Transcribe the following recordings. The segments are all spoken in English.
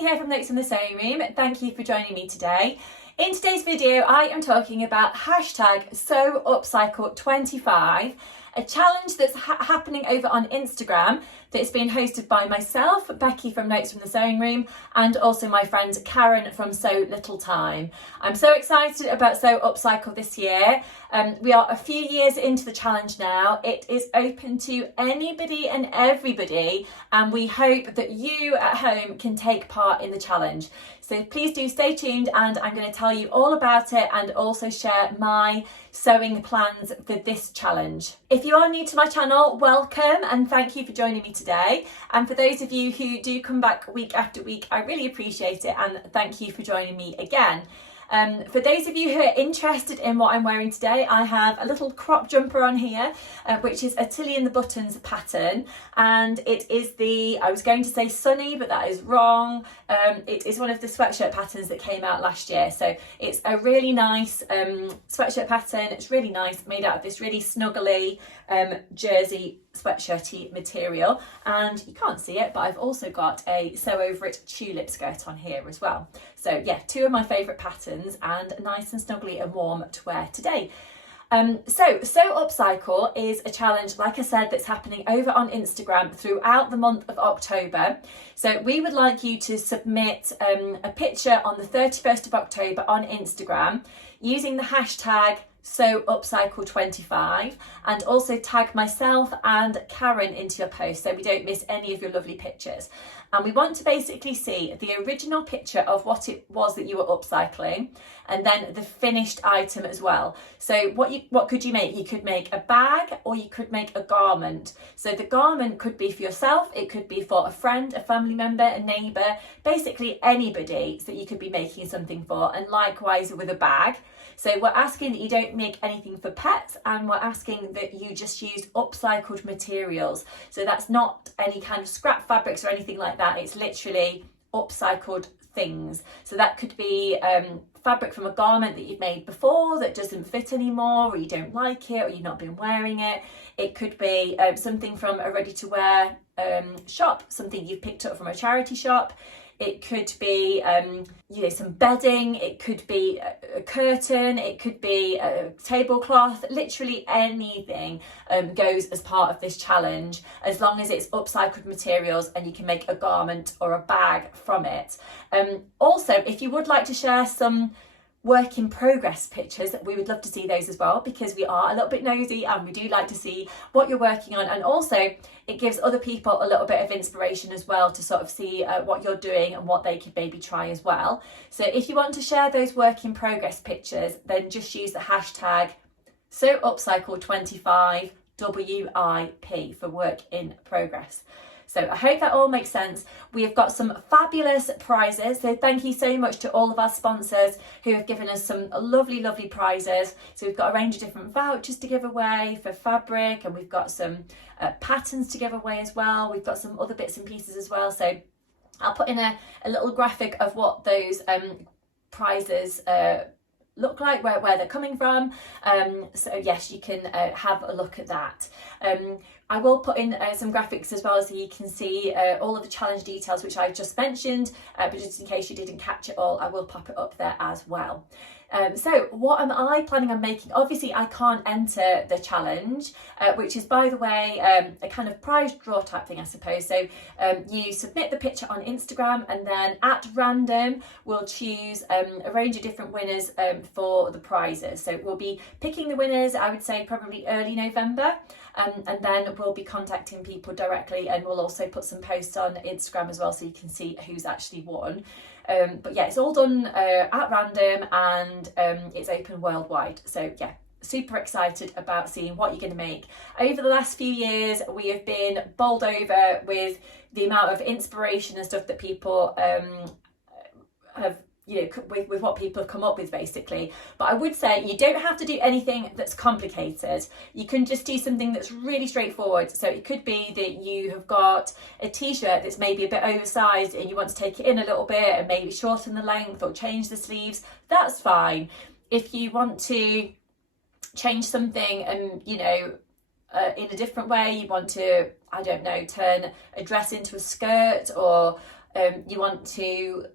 Becky here from Notes in the Sewing Room. Thank you for joining me today. In today's video, I am talking about hashtag #SewUpcycle25, a challenge that's happening over on Instagram that's been hosted by myself, Becky from Notes from the Sewing Room, and also my friend Karen from Sew Little Time. I'm so excited about Sew Upcycle this year. We are a few years into the challenge now. It is open to anybody and everybody, and we hope that you at home can take part in the challenge. So please do stay tuned, and I'm going to tell you all about it and also share my sewing plans for this challenge. If you are new to my channel, welcome and thank you for joining me today. And for those of you who do come back week after week, I really appreciate it and thank you for joining me again. For those of you who are interested in what I'm wearing today, I have a little crop jumper on here, which is a Tilly and the Buttons pattern, and it is I was going to say sunny, but that is wrong. It is one of the sweatshirt patterns that came out last year, so it's a really nice sweatshirt pattern. It's really nice, made out of this really snuggly jersey sweatshirty material, and you can't see it, but I've also got a sew over it tulip skirt on here as well. So yeah, two of my favourite patterns and nice and snuggly and warm to wear today. So Sew Upcycle is a challenge, like I said, that's happening over on Instagram throughout the month of October. So we would like you to submit a picture on the 31st of October on Instagram using the hashtag #SewUpcycle25, and also tag myself and Karen into your post so we don't miss any of your lovely pictures. And we want to basically see the original picture of what it was that you were upcycling, and then the finished item as well. So what could you make? You could make a bag, or you could make a garment. So the garment could be for yourself, it could be for a friend, a family member, a neighbour, basically anybody that you could be making something for. And likewise with a bag. So we're asking that you don't make anything for pets, and we're asking that you just use upcycled materials. So that's not any kind of scrap fabrics or anything like that. It's literally upcycled things. So that could be fabric from a garment that you've made before that doesn't fit anymore, or you don't like it, or you've not been wearing it. It could be something from a ready-to-wear shop, something you've picked up from a charity shop. It could be, some bedding. It could be a curtain. It could be a tablecloth. Literally anything goes as part of this challenge, as long as it's upcycled materials and you can make a garment or a bag from it. Also, if you would like to share some work in progress pictures, we would love to see those as well, because we are a little bit nosy and we do like to see what you're working on, and also it gives other people a little bit of inspiration as well to sort of see what you're doing and what they could maybe try as well. So if you want to share those work in progress pictures, then just use the hashtag #SewUpcycle25 WIP for work in progress. So I hope that all makes sense. We have got some fabulous prizes. So thank you so much to all of our sponsors who have given us some lovely, lovely prizes. So we've got a range of different vouchers to give away for fabric, and we've got some patterns to give away as well. We've got some other bits and pieces as well. So I'll put in a little graphic of what those prizes look like, where they're coming from. So yes, you can have a look at that. I will put in some graphics as well so you can see all of the challenge details which I've just mentioned, but just in case you didn't catch it all, I will pop it up there as well. So what am I planning on making? Obviously I can't enter the challenge, which is, by the way, a kind of prize draw type thing, I suppose. So you submit the picture on Instagram, and then at random we'll choose a range of different winners for the prizes. So we'll be picking the winners, I would say probably early November, and then we'll be contacting people directly, and we'll also put some posts on Instagram as well so you can see who's actually won. But yeah, it's all done at random, and it's open worldwide. So yeah, super excited about seeing what you're going to make. Over the last few years, we have been bowled over with the amount of inspiration and stuff that people have, with what people have come up with, basically. But I would say you don't have to do anything that's complicated. You can just do something that's really straightforward. So it could be that you have got a t-shirt that's maybe a bit oversized and you want to take it in a little bit and maybe shorten the length or change the sleeves. That's fine. If you want to change something and, in a different way, you want to, I don't know, turn a dress into a skirt, or you want to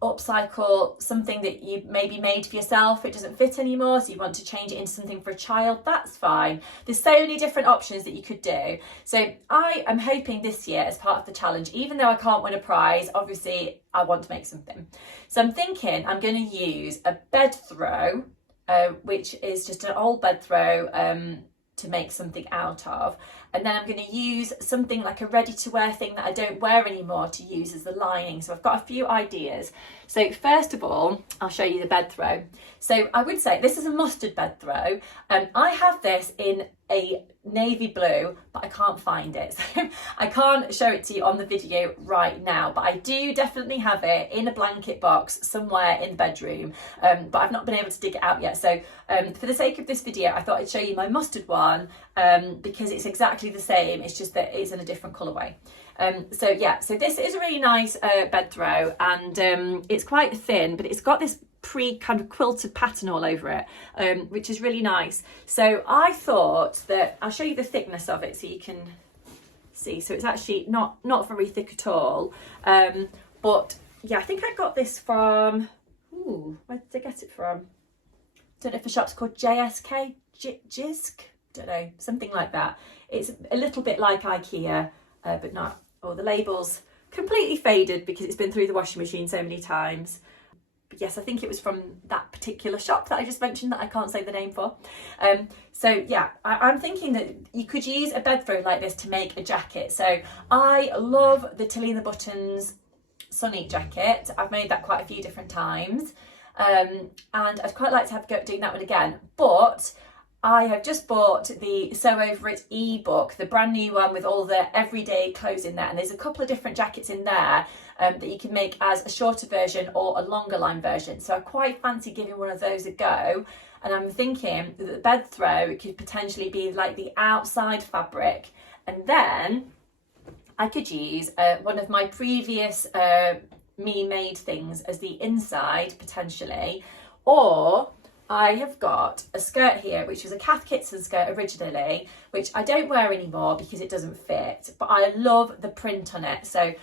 upcycle something that you maybe made for yourself, it doesn't fit anymore, so you want to change it into something for a child, that's fine. There's so many different options that you could do. So I am hoping this year, as part of the challenge, even though I can't win a prize, obviously I want to make something. So I'm thinking I'm going to use a bed throw, which is just an old bed throw to make something out of. And then I'm going to use something like a ready-to-wear thing that I don't wear anymore to use as the lining. So I've got a few ideas. So first of all, I'll show you the bed throw. So I would say this is a mustard bed throw. I have this in a navy blue, but I can't find it. So I can't show it to you on the video right now, but I do definitely have it in a blanket box somewhere in the bedroom, but I've not been able to dig it out yet. So for the sake of this video, I thought I'd show you my mustard one because it's exactly the same, it's just that it's in a different colourway. So yeah, so this is a really nice bed throw, and it's quite thin, but it's got this kind of quilted pattern all over it, which is really nice. So I thought that I'll show you the thickness of it so you can see. So it's actually not very thick at all, but yeah, I think I got this from, where did I get it from? Don't know if the shop's called JSK, Jisk, don't know, something like that. It's a little bit like IKEA, but not, the label's completely faded because it's been through the washing machine so many times. But yes, I think it was from that particular shop that I just mentioned that I can't say the name for. So yeah, I'm thinking that you could use a bed throw like this to make a jacket. So I love the Talina Buttons Sunny jacket. I've made that quite a few different times. And I'd quite like to have a go at doing that one again. But I have just bought the Sew Over It ebook, the brand new one with all the everyday clothes in there. And there's a couple of different jackets in there that you can make as a shorter version or a longer line version. So I quite fancy giving one of those a go. And I'm thinking that the bed throw could potentially be like the outside fabric. And then I could use one of my previous me-made things as the inside potentially. Or I have got a skirt here, which was a Kath Kitson skirt originally, which I don't wear anymore because it doesn't fit, but I love the print on it. So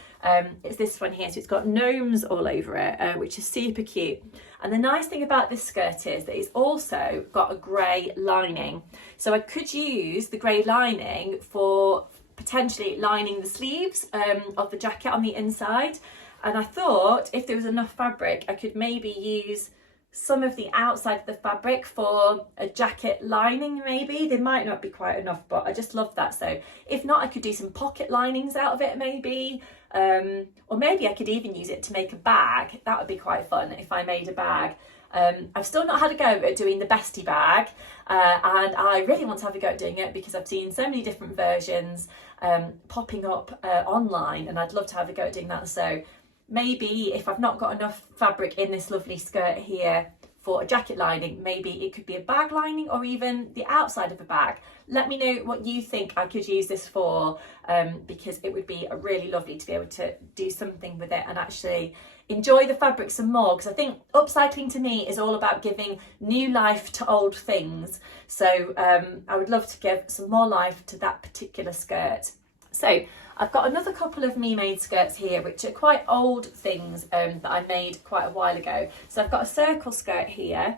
it's this one here. So it's got gnomes all over it, which is super cute. And the nice thing about this skirt is that it's also got a grey lining. So I could use the grey lining for potentially lining the sleeves of the jacket on the inside. And I thought if there was enough fabric, I could maybe use some of the outside of the fabric for a jacket lining maybe. They might not be quite enough, but I just love that. So if not, I could do some pocket linings out of it maybe, or maybe I could even use it to make a bag. That would be quite fun if I made a bag. I've still not had a go at doing the bestie bag, and I really want to have a go at doing it because I've seen so many different versions popping up online, and I'd love to have a go at doing that. So maybe if I've not got enough fabric in this lovely skirt here for a jacket lining, maybe it could be a bag lining or even the outside of a bag. Let me know what you think I could use this for, because it would be really lovely to be able to do something with it and actually enjoy the fabric some more, because I think upcycling to me is all about giving new life to old things. So I would love to give some more life to that particular skirt. So I've got another couple of me-made skirts here, which are quite old things that I made quite a while ago. So I've got a circle skirt here,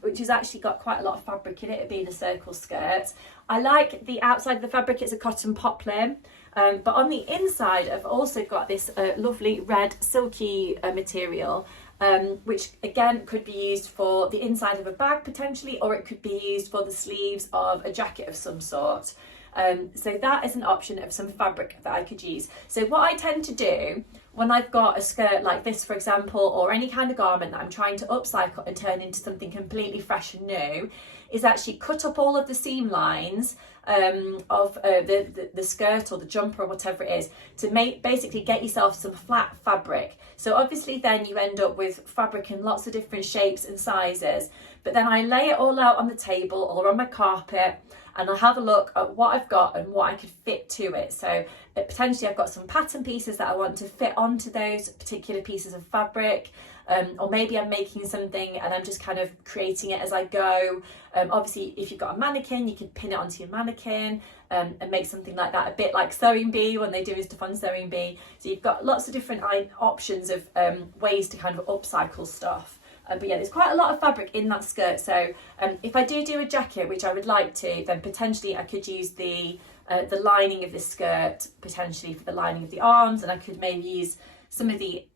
which has actually got quite a lot of fabric in it, being a circle skirt. I like the outside of the fabric, it's a cotton poplin. But on the inside, I've also got this lovely red silky material, which again could be used for the inside of a bag potentially, or it could be used for the sleeves of a jacket of some sort. So that is an option of some fabric that I could use. So what I tend to do when I've got a skirt like this, for example, or any kind of garment that I'm trying to upcycle and turn into something completely fresh and new, is actually cut up all of the seam lines of the skirt or the jumper or whatever it is, to basically get yourself some flat fabric. So obviously then you end up with fabric in lots of different shapes and sizes, but then I lay it all out on the table or on my carpet, and I'll have a look at what I've got and what I could fit to it. So Potentially I've got some pattern pieces that I want to fit onto those particular pieces of fabric. Or maybe I'm making something and I'm just kind of creating it as I go. Obviously, if you've got a mannequin, you could pin it onto your mannequin and make something like that, a bit like Sewing Bee when they do stuff on Sewing Bee. So you've got lots of different options of ways to kind of upcycle stuff. But yeah, there's quite a lot of fabric in that skirt. So if I do a jacket, which I would like to, then potentially I could use the lining of this skirt potentially for the lining of the arms, and I could maybe use some of the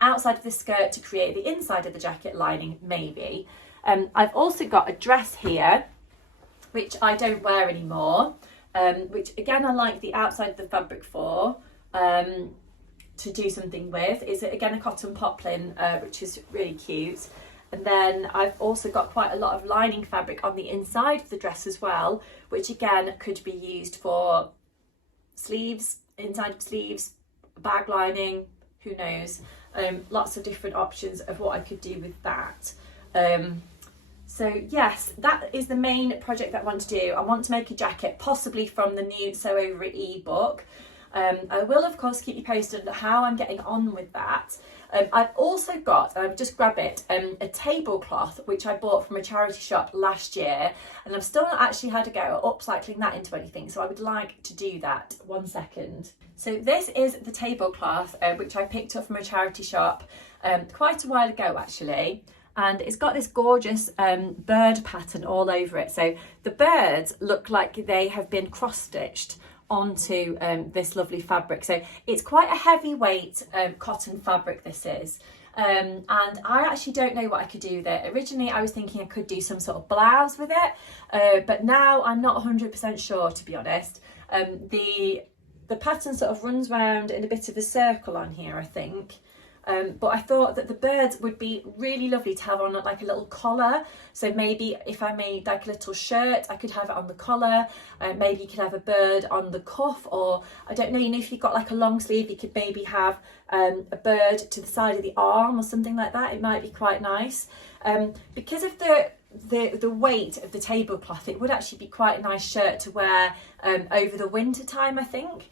outside of the skirt to create the inside of the jacket lining, maybe. I've also got a dress here, which I don't wear anymore, which again I like the outside of the fabric for, to do something with. It's again a cotton poplin, which is really cute. And then I've also got quite a lot of lining fabric on the inside of the dress as well, which again could be used for sleeves, inside of sleeves, bag lining, who knows. Lots of different options of what I could do with that. So yes, that is the main project that I want to do. I want to make a jacket, possibly from the new Sew Over It ebook. I will of course keep you posted on how I'm getting on with that. I've also got, and I've just grabbed it, a tablecloth which I bought from a charity shop last year, and I've still not actually had a go at upcycling that into anything, so I would like to do that. One second. So this is the tablecloth which I picked up from a charity shop quite a while ago actually, and it's got this gorgeous bird pattern all over it. So the birds look like they have been cross-stitched onto this lovely fabric. So it's quite a heavyweight cotton fabric, this is. And I actually don't know what I could do with it. Originally I was thinking I could do some sort of blouse with it, but now I'm not 100% sure, to be honest. The pattern sort of runs round in a bit of a circle on here, I think. But I thought that the birds would be really lovely to have on like a little collar. So maybe if I made like a little shirt, I could have it on the collar. Maybe you could have a bird on the cuff, or I don't know, you know, if you've got like a long sleeve, you could maybe have a bird to the side of the arm or something like that. It might be quite nice. Because of the weight of the tablecloth, it would actually be quite a nice shirt to wear over the winter time, I think.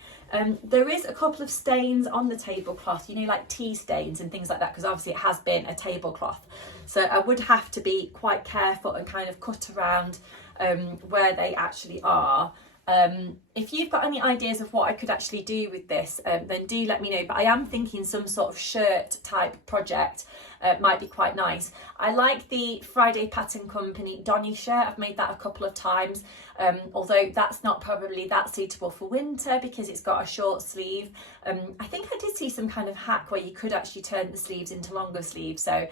There is a couple of stains on the tablecloth, you know, like tea stains and things like that, because obviously it has been a tablecloth. So I would have to be quite careful and kind of cut around where they actually are. If you've got any ideas of what I could actually do with this, then do let me know. But I am thinking some sort of shirt type project might be quite nice. I like the Friday Pattern Company Donny shirt. I've made that a couple of times, although that's not probably that suitable for winter because it's got a short sleeve. I think I did see some kind of hack where you could actually turn the sleeves into longer sleeves, so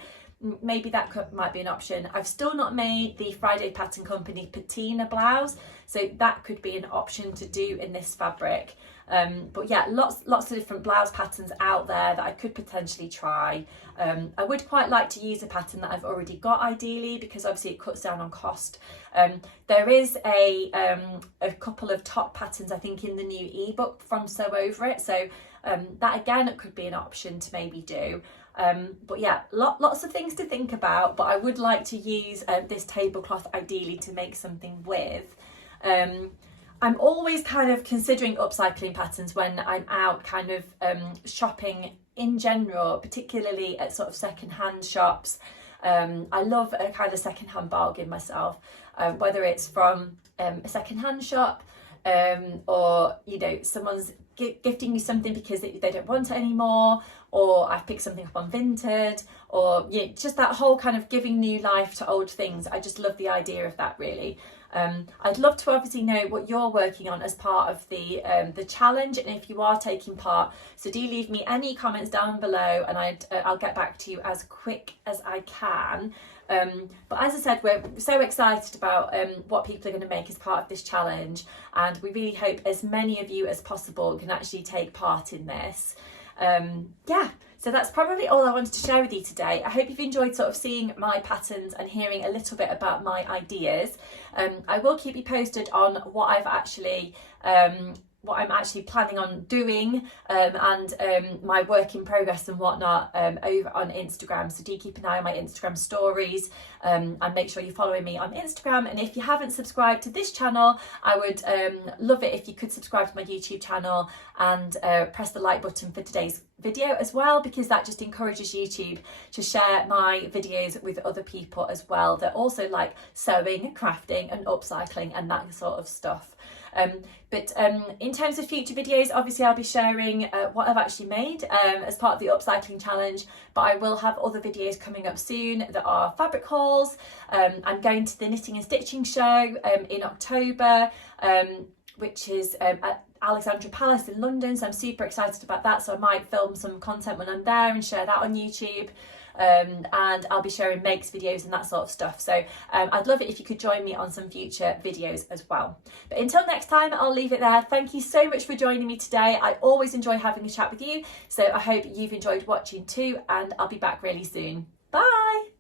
maybe that might be an option. I've still not made the Friday Pattern Company patina blouse, so that could be an option to do in this fabric. But yeah, lots of different blouse patterns out there that I could potentially try. I would quite like to use a pattern that I've already got ideally, because obviously it cuts down on cost. There is a couple of top patterns I think in the new ebook from Sew Over It, so that again could be an option to maybe do. But yeah, lots of things to think about, but I would like to use this tablecloth ideally to make something with. I'm always kind of considering upcycling patterns when I'm out kind of shopping in general, particularly at sort of second-hand shops. I love a kind of second-hand bargain myself, whether it's from a second-hand shop or, you know, someone's gifting you something because they don't want it anymore, or I've picked something up on Vinted, or you know, just that whole kind of giving new life to old things. I just love the idea of that, really. I'd love to obviously know what you're working on as part of the challenge, and if you are taking part, so do leave me any comments down below, and I'll get back to you as quick as I can. But as I said, we're so excited about what people are going to make as part of this challenge, and we really hope as many of you as possible can actually take part in this. Yeah, so that's probably all I wanted to share with you today. I hope you've enjoyed sort of seeing my patterns and hearing a little bit about my ideas. I will keep you posted on what I've actually what I'm actually planning on doing, and my work in progress and whatnot, over on Instagram. So do keep an eye on my Instagram stories, and make sure you're following me on Instagram. And if you haven't subscribed to this channel, I would love it if you could subscribe to my YouTube channel and press the like button for today's video as well, because that just encourages YouTube to share my videos with other people as well that also like sewing, crafting and upcycling and that sort of stuff. But in terms of future videos, obviously I'll be sharing what I've actually made as part of the upcycling challenge, but I will have other videos coming up soon that are fabric hauls. I'm going to the knitting and stitching show in October, which is at Alexandra Palace in London, so I'm super excited about that. So I might film some content when I'm there and share that on YouTube. And I'll be sharing makes videos and that sort of stuff. So I'd love it if you could join me on some future videos as well. But until next time, I'll leave it there. Thank you so much for joining me today. I always enjoy having a chat with you. So I hope you've enjoyed watching too, and I'll be back really soon. Bye.